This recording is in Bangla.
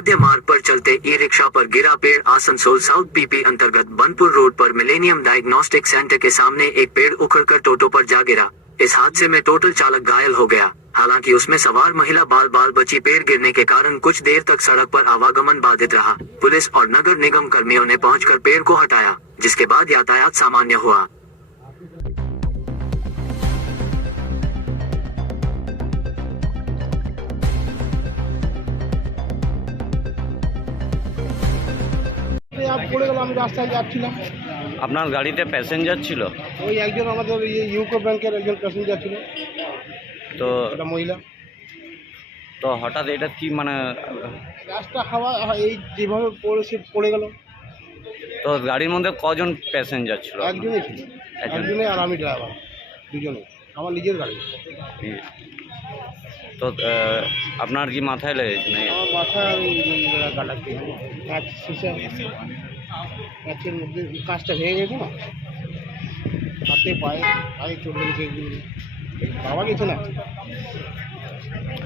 मध्य मार्ग पर चलते ई रिक्शा पर गिरा पेड़। आसनसोल साउथ पीपी अंतर्गत बनपुर रोड पर मिलेनियम डायग्नोस्टिक सेंटर के सामने एक पेड़ उखड़कर टोटो पर जा गिरा। इस हादसे में टोटल चालक घायल हो गया। हालांकि उसमें सवार महिला बाल बची। पेड़ गिरने के कारण कुछ देर तक सड़क पर आवागमन बाधित रहा। पुलिस और नगर निगम कर्मियों ने पहुंचकर पेड़ को हटाया, जिसके बाद यातायात सामान्य हुआ। পড়ে গেল, আমি রাস্তায় যাচ্ছিলাম। আপনার গাড়িতে প্যাসেঞ্জার ছিল? ওই একজন আমাদের ইউকো ব্যাংকের একজন প্যাসেঞ্জার ছিল, তো একটা মহিলা। তো হঠাৎ এটা কি মানে রাস্তা হাওয়া এই যেভাবে পড়ে গেল। তো গাড়ির মধ্যে কজন প্যাসেঞ্জার ছিল? একজনই ছিল, একজনই আর আমি ড্রাইভার, দুজনে আমার নিজের গাড়ি। তো আপনার কি মাথায় লেগেছে নাকি? আমার মাথায় গালাতে কাঁচ কাঁচের মধ্যে কাঁচটা ভেঙে গেছে না, হাতে পায়ে চলে গেছে। বাবা কিছু না।